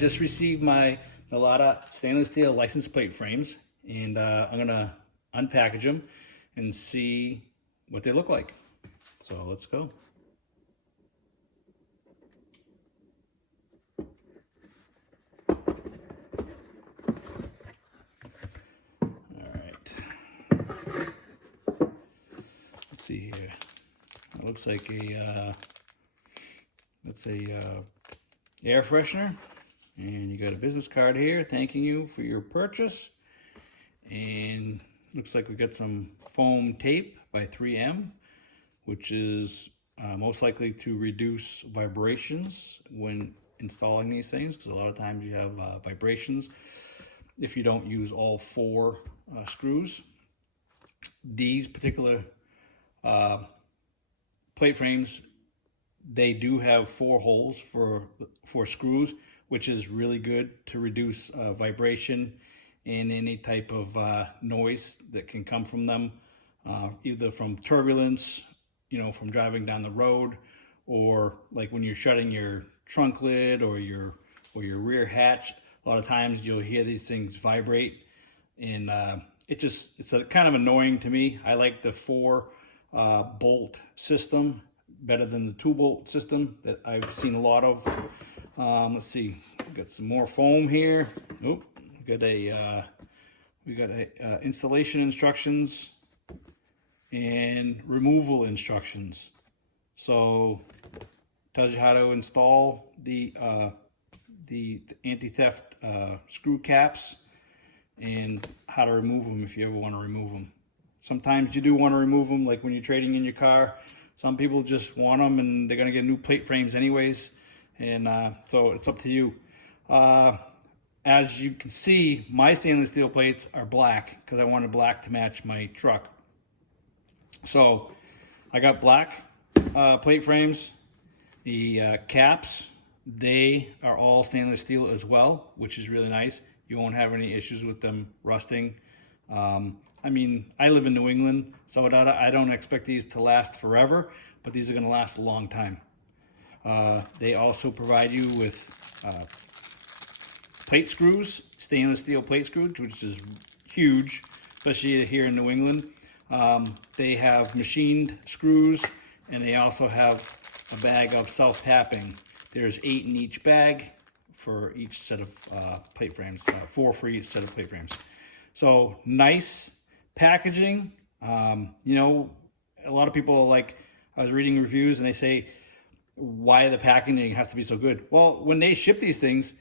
just received my Nylata stainless steel license plate frames, and I'm gonna unpackage them and see what they look like. So let's go. All right. Let's see here. It looks like a air freshener, and you got a business card here thanking you for your purchase, and looks like we got some foam tape by 3M, which is most likely to reduce vibrations when installing these things, because a lot of times you have vibrations if you don't use all 4 screws. These particular plate frames, they do have 4 holes for screws, which is really good to reduce vibration and any type of noise that can come from them, either from turbulence, from driving down the road, or like when you're shutting your trunk lid or your rear hatch. A lot of times you'll hear these things vibrate, and it's kind of annoying to me. I like the 4 bolt system better than the 2-bolt system that I've seen a lot of. Let's see, we got some more foam here. Oh, we got installation instructions and removal instructions. So tells you how to install the anti-theft screw caps and how to remove them if you ever want to remove them. Sometimes you do want to remove them, like when you're trading in your car. Some people just want them and they're going to get new plate frames anyways, and so it's up to you. As you can see, my stainless steel plates are black because I wanted black to match my truck. So I got black plate frames. The caps, they are all stainless steel as well, which is really nice. You won't have any issues with them rusting. I mean, I live in New England, so I don't expect these to last forever, but these are going to last a long time. They also provide you with plate screws, stainless steel plate screws, which is huge, especially here in New England. They have machined screws, and they also have a bag of self-tapping. There's 8 in each bag for each set of plate frames, 4 for each set of plate frames. So nice packaging. A lot of people, I was reading reviews and they say, why the packaging has to be so good? Well, when they ship these things,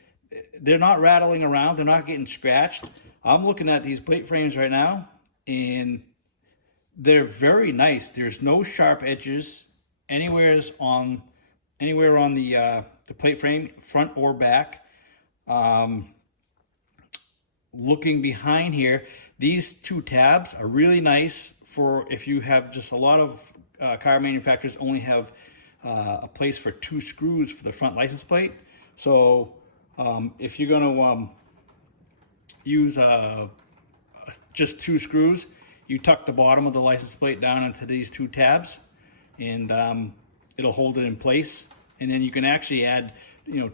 they're not rattling around, they're not getting scratched. I'm looking at these plate frames right now and they're very nice. There's no sharp edges anywhere on the plate frame, front or back. Looking behind here, these 2 tabs are really nice for if you have just a lot of car manufacturers only have a place for 2 screws for the front license plate. So if you're going to use just 2 screws, you tuck the bottom of the license plate down into these 2 tabs, and it'll hold it in place. And then you can actually add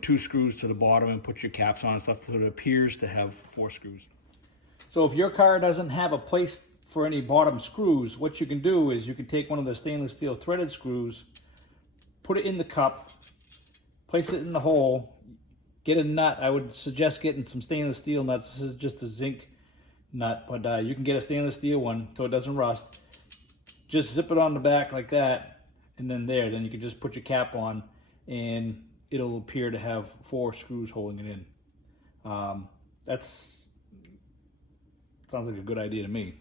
2 screws to the bottom and put your caps on and stuff, so it appears to have 4 screws. So if your car doesn't have a place for any bottom screws, what you can do is you can take one of the stainless steel threaded screws, put it in the cup, place it in the hole, get a nut. I would suggest getting some stainless steel nuts. This is just a zinc nut, but you can get a stainless steel one so it doesn't rust. Just zip it on the back like that, and then then you can just put your cap on, and it'll appear to have 4 screws holding it in. Sounds like a good idea to me.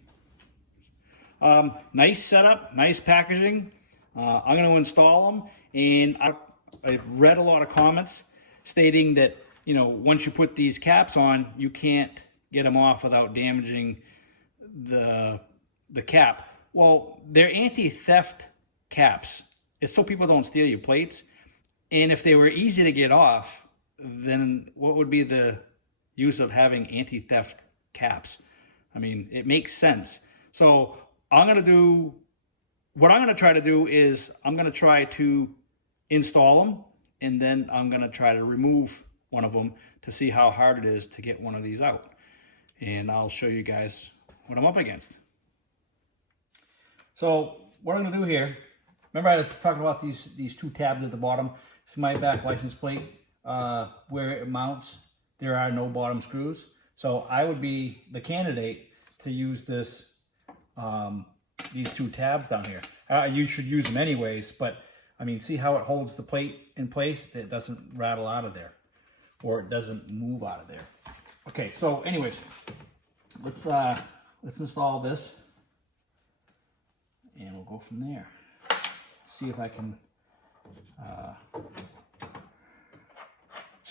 Nice setup, nice packaging. I'm going to install them, and I've read a lot of comments stating that once you put these caps on, you can't get them off without damaging the cap. Well, they're anti-theft caps. It's so people don't steal your plates. And if they were easy to get off, then what would be the use of having anti-theft caps? I mean, it makes sense. So what I'm going to try to do is I'm going to try to install them, and then I'm going to try to remove one of them to see how hard it is to get one of these out. And I'll show you guys what I'm up against. So what I'm gonna do here, remember I was talking about these two tabs at the bottom. It's my back license plate. Where it mounts, there are no bottom screws. So I would be the candidate to use this, these two tabs down here. You should use them anyways, but I mean, see how it holds the plate in place? It doesn't rattle out of there, or it doesn't move out of there. Okay, so anyways, let's install this, and we'll go from there. See if I can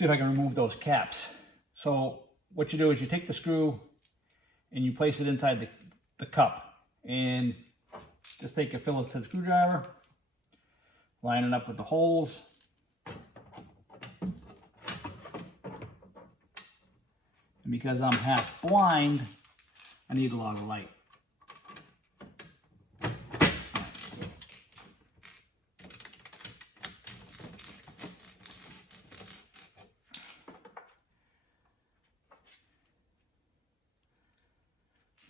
remove those caps. So what you do is you take the screw and you place it inside the cup, and just take a Phillips head screwdriver, line it up with the holes, and because I'm half blind, I need a lot of light.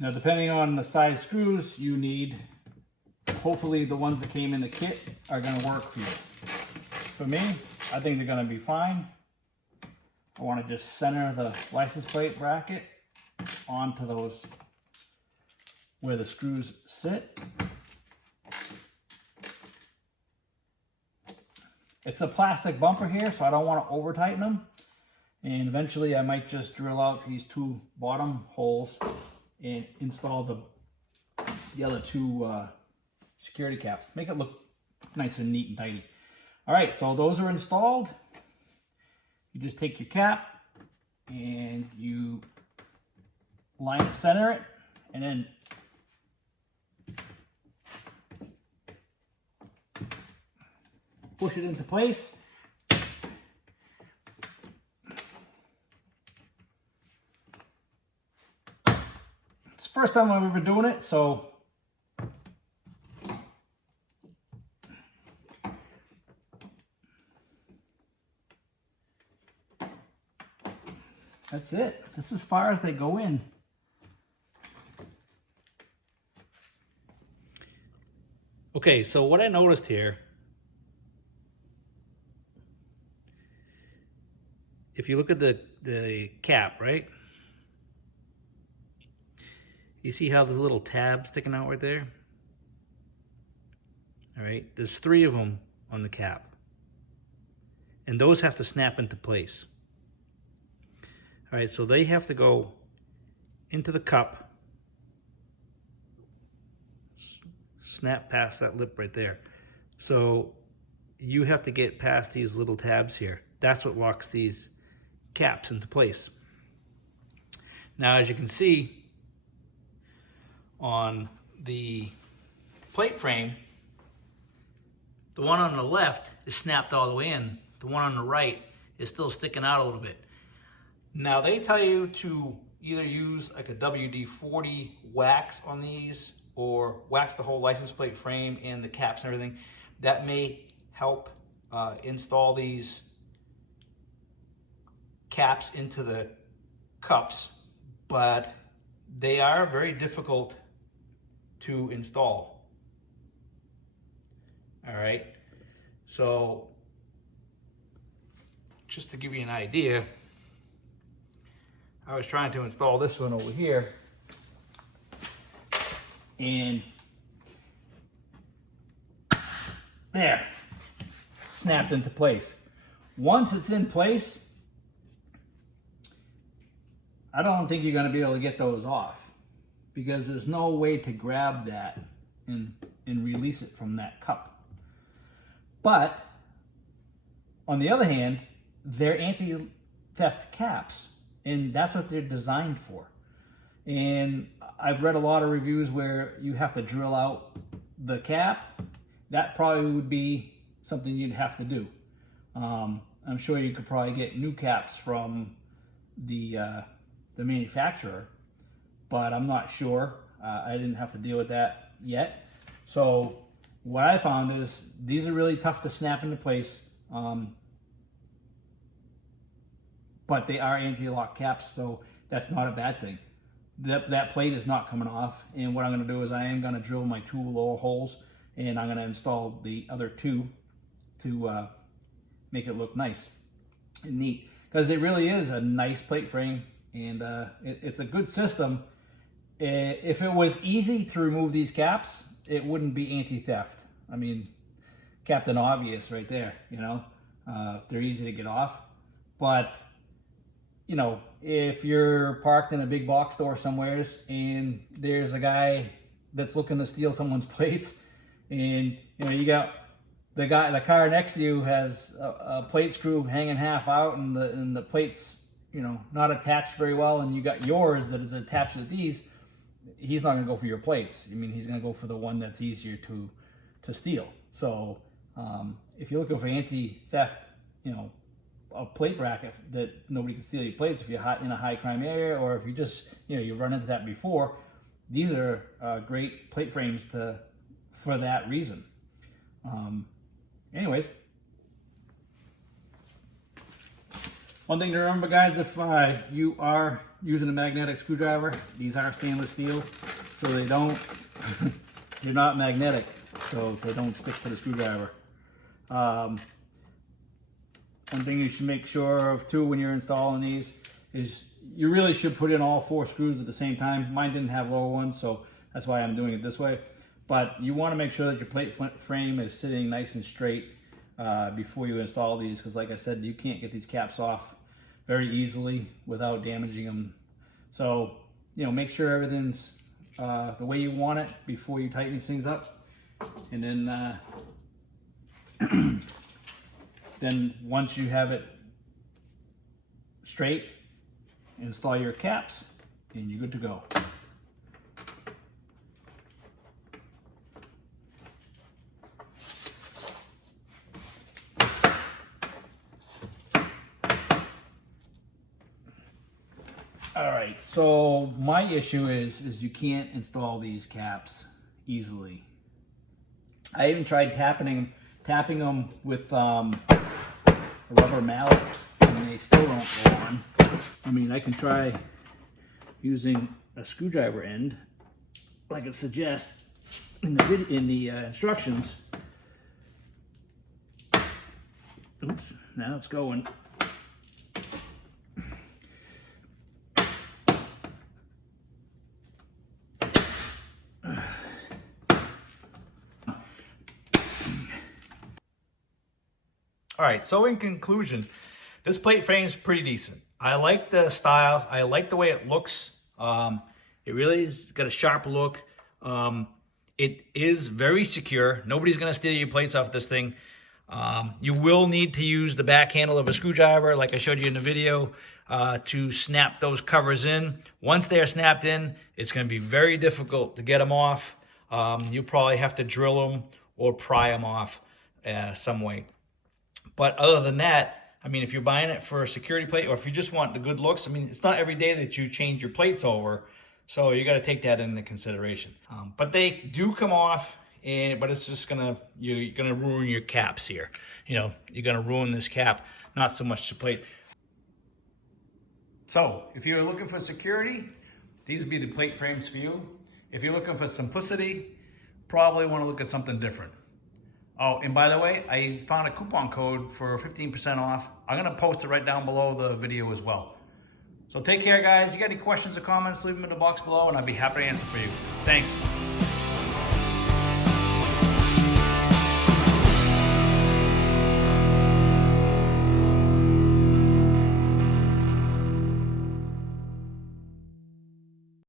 Now, depending on the size screws you need, hopefully the ones that came in the kit are going to work for you. For me, I think they're going to be fine. I want to just center the license plate bracket onto those where the screws sit. It's a plastic bumper here, so I don't want to over tighten them. And eventually I might just drill out these two bottom holes and install the other two security caps. Make it look nice and neat and tidy. All right, so those are installed. You just take your cap and you center it, and then push it into place. It's the first time I've ever doing it, so that's it. That's as far as they go in. Okay, so what I noticed here, if you look at the cap, right? You see how there's a little tab sticking out right there? All right, there's 3 of them on the cap. And those have to snap into place. All right, so they have to go into the cup, snap past that lip right there. So you have to get past these little tabs here. That's what locks these caps into place. Now, as you can see on the plate frame, the one on the left is snapped all the way in. The one on the right is still sticking out a little bit. Now, they tell you to either use like a WD-40 wax on these, or wax the whole license plate frame and the caps and everything. That may help install these caps into the cups, but they are very difficult to install. All right, so just to give you an idea, I was trying to install this one over here, and there, snapped into place. Once it's in place, I don't think you're going to be able to get those off, because there's no way to grab that and release it from that cup. But on the other hand, they're anti-theft caps, and that's what they're designed for. And I've read a lot of reviews where you have to drill out the cap. That probably would be something you'd have to do. I'm sure you could probably get new caps from the manufacturer, but I'm not sure. I didn't have to deal with that yet. So what I found is these are really tough to snap into place. but they are anti-lock caps, so that's not a bad thing. That plate is not coming off, and what I'm going to do is I am going to drill my 2 lower holes, and I'm going to install the other 2 to make it look nice and neat, because it really is a nice plate frame, and it's a good system. If it was easy to remove these caps, it wouldn't be anti-theft. I mean, Captain Obvious right there, you know. They're easy to get off, but you know, if you're parked in a big box store somewheres and there's a guy that's looking to steal someone's plates, and you know, you got the car next to you has a plate screw hanging half out, and the plate's, you know, not attached very well, and you got yours that is attached to these, he's not going to go for your plates. I mean, he's going to go for the one that's easier to steal. So if you're looking for anti-theft, you know, a plate bracket that nobody can steal your plates if you're in a high crime area, or if you just, you know, you've run into that before, these are great plate frames for that reason. Anyways, one thing to remember, guys, if you are using a magnetic screwdriver, these are stainless steel, so they don't, they're not magnetic, so they don't stick to the screwdriver. One thing you should make sure of too when you're installing these is you really should put in all 4 screws at the same time. Mine didn't have lower ones, so that's why I'm doing it this way. But you want to make sure that your plate frame is sitting nice and straight before you install these, because like I said, you can't get these caps off very easily without damaging them. So, you know, make sure everything's the way you want it before you tighten these things up. And then then once you have it straight, install your caps and you're good to go. All right, so my issue is you can't install these caps easily. I even tried tapping them with a rubber mallet, and they still don't go on. I mean, I can try using a screwdriver end, like it suggests in the instructions. Oops, now it's going. All right, so in conclusion, this plate frame is pretty decent. I like the style. I like the way it looks. It really has got a sharp look. It is very secure. Nobody's going to steal your plates off this thing. You will need to use the back handle of a screwdriver, like I showed you in the video, to snap those covers in. Once they're snapped in, it's going to be very difficult to get them off. You'll probably have to drill them or pry them off some way. But other than that, I mean, if you're buying it for a security plate, or if you just want the good looks, I mean, it's not every day that you change your plates over, so you got to take that into consideration. But they do come off, but it's just you're gonna ruin your caps here. You know, you're gonna ruin this cap, not so much the plate. So if you're looking for security, these would be the plate frames for you. If you're looking for simplicity, probably want to look at something different. Oh, and by the way, I found a coupon code for 15% off. I'm going to post it right down below the video as well. So take care, guys. You got any questions or comments, leave them in the box below, and I'd be happy to answer for you. Thanks.